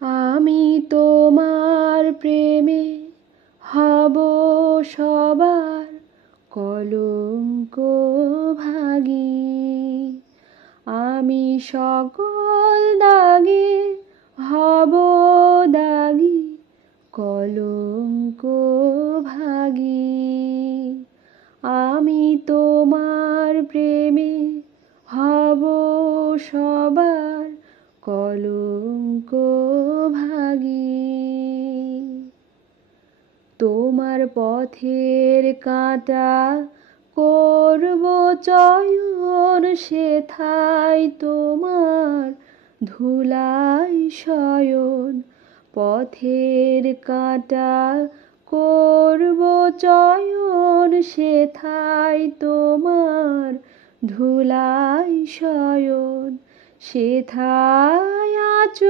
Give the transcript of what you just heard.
আমি তোমার প্রেমে হব সবার কলঙ্ক ভাগী। আমি সকল দাগে হব দাগী, কলঙ্ক ভাগী। আমি তোমার প্রেমে হব সবার কলঙ্ক ভাগী। তোমার পথের কাঁটা করব চয়ন, সেথায় তোমার ধুলাই শয়ন। পথের কাঁটা করব চয়ন, সেথায় তোমার ধুলাই শয়ন। সেথায় আচর